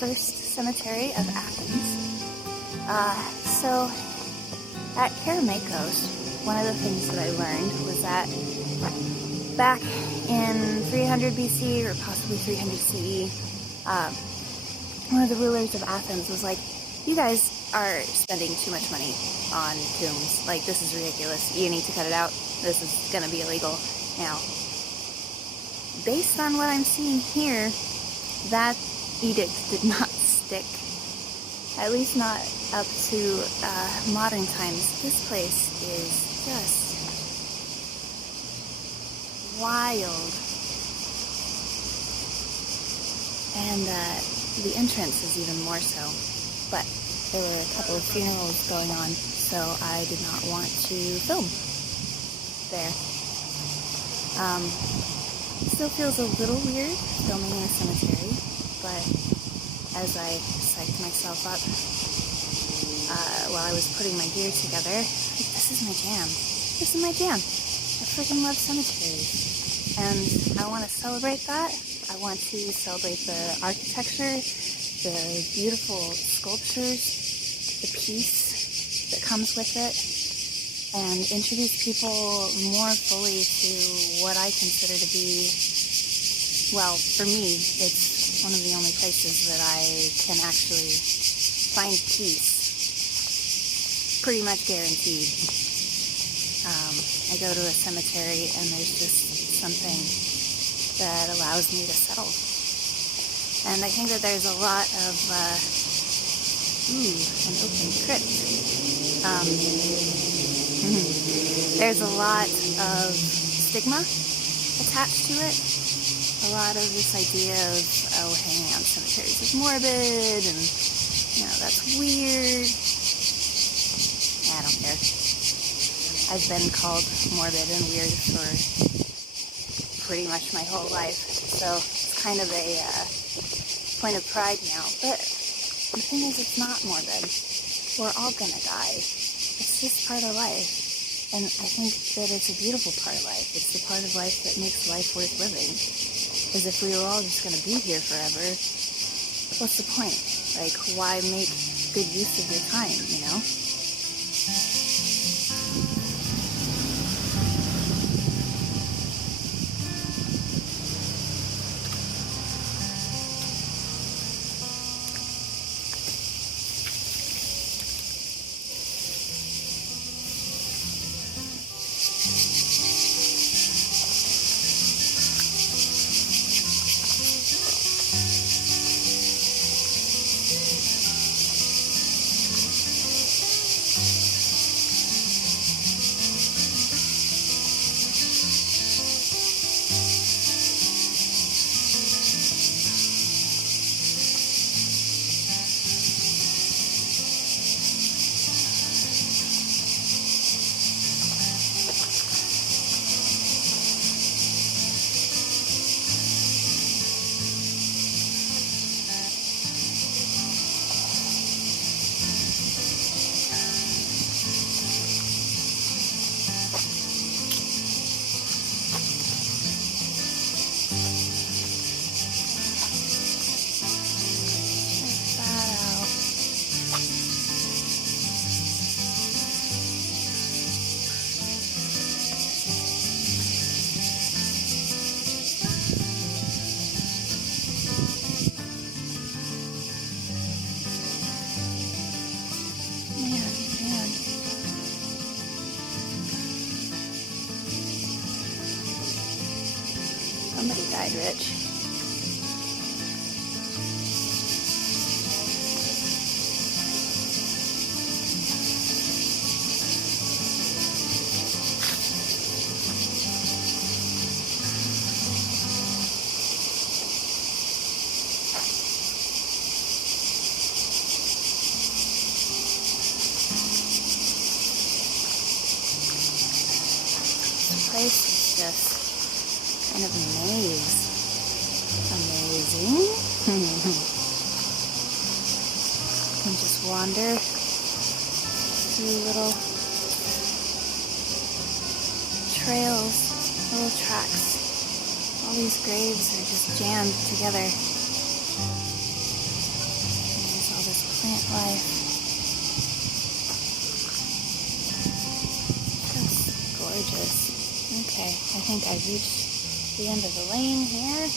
First Cemetery of Athens. So at Kerameikos, one of the things that I learned was that back in 300 BC or possibly 300 CE, one of the rulers of Athens was like, you guys are spending too much money on tombs. Like, this is ridiculous. You need to cut it out. This is going to be illegal. Now, based on what I'm seeing here, that edict did not stick. At least not up to modern times. This place is just wild. And the entrance is even more so. But there were a couple of funerals going on, so I did not want to film there. Still feels a little weird filming in a cemetery, but as I psyched myself up while I was putting my gear together, like, this is my jam. This is my jam. I freaking love cemeteries. And I want to celebrate that. I want to celebrate the architecture, the beautiful sculptures, the peace that comes with it, and introduce people more fully to what I consider to be, well, for me, it's one of the only places that I can actually find peace. Pretty much guaranteed. I go to a cemetery and there's just something that allows me to settle. And I think that there's a lot of, an open crypt. There's a lot of stigma attached to it. A lot of this idea of, oh, hanging out in cemeteries is morbid, and, that's weird. I don't care. I've been called morbid and weird for pretty much my whole life, so it's kind of a point of pride now. But the thing is, it's not morbid. We're all gonna die. It's just part of life. And I think that it's a beautiful part of life. It's the part of life that makes life worth living. Because if we were all just going to be here forever, what's the point? Like, why make good use of your time, Somebody died rich. This place is just kind of a maze. Amazing. You can just wander through little trails, little tracks. All these graves are just jammed together. plant life. Just gorgeous. Okay, I think I've reached the end of the lane here.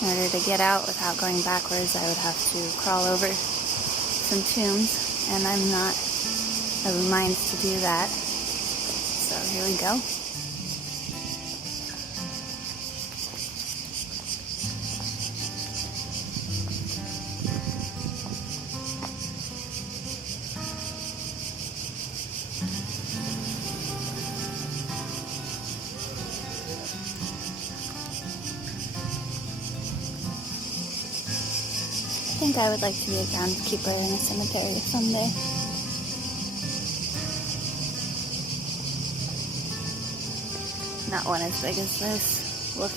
In order to get out without going backwards, I would have to crawl over some tombs, and I'm not of a mind to do that. So here we go. I think I would like to be a groundskeeper in a cemetery someday. Not one as big as this. Woof.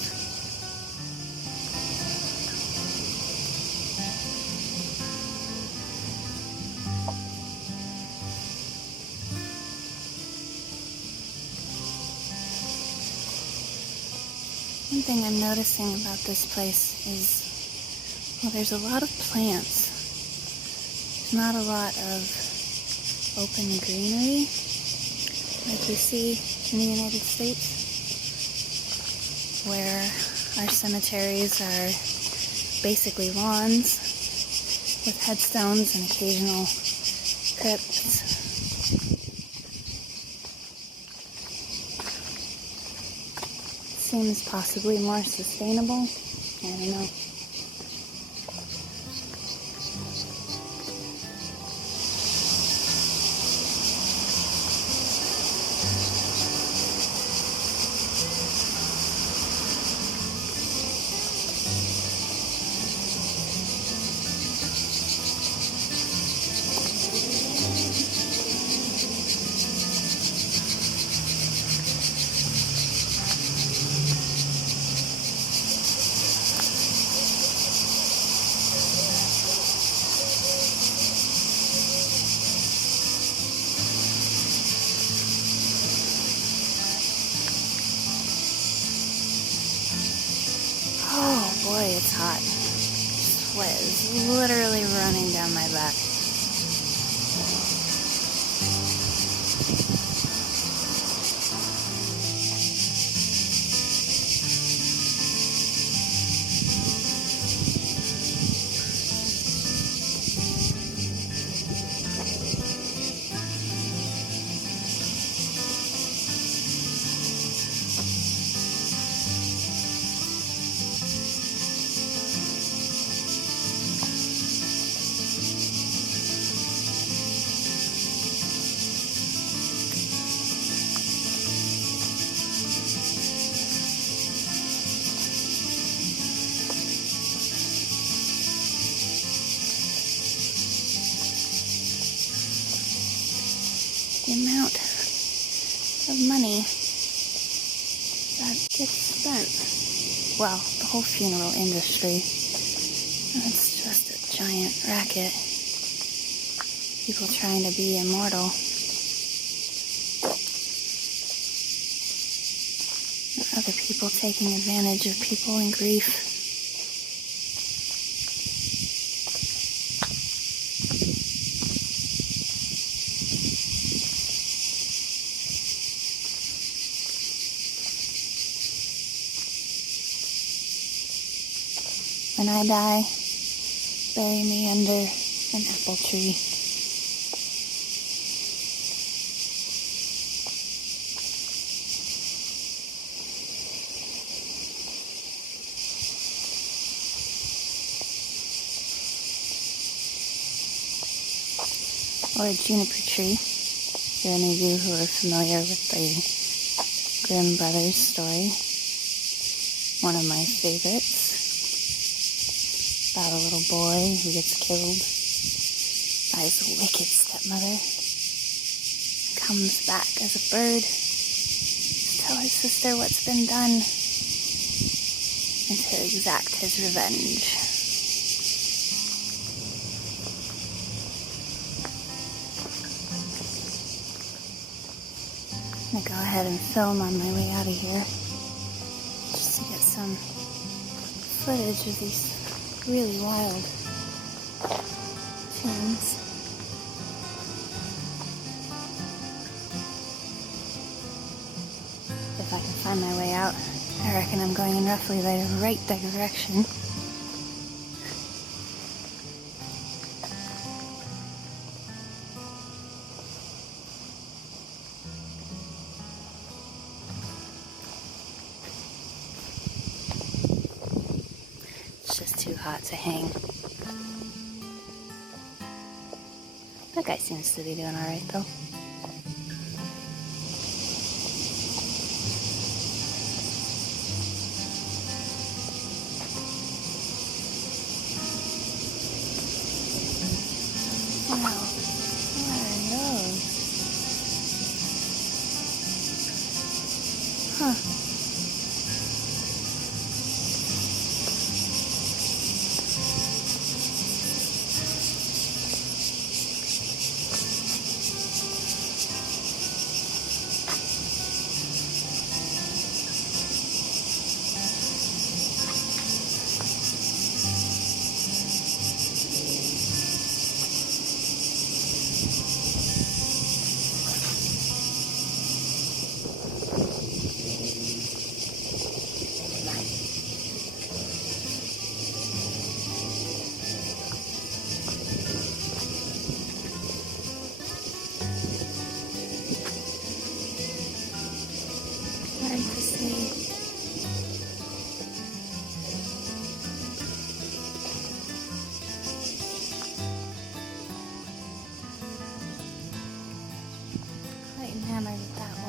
One thing I'm noticing about this place is, well, there's a lot of plants. There's not a lot of open greenery like you see in the United States, where our cemeteries are basically lawns with headstones and occasional crypts. Seems possibly more sustainable. I don't know. Oh boy, it's hot. Sweat is literally running down my back. The amount of money that gets spent. Well, the whole funeral industry. It's just a giant racket. People trying to be immortal. Other people taking advantage of people in grief. When I die, bury me under an apple tree. Or a juniper tree. For any of you who are familiar with the Grimm Brothers story, one of my favorites. About a little boy who gets killed by his wicked stepmother. Comes back as a bird to tell his sister what's been done and to exact his revenge. I'm gonna go ahead and film on my way out of here just to get some footage of these really wild tunes. If I can find my way out, I reckon I'm going in roughly the right direction. It's just too hot to hang. That guy seems to be doing alright though. Wow, what are those? Huh. Hard to see. Quite enamored with that one.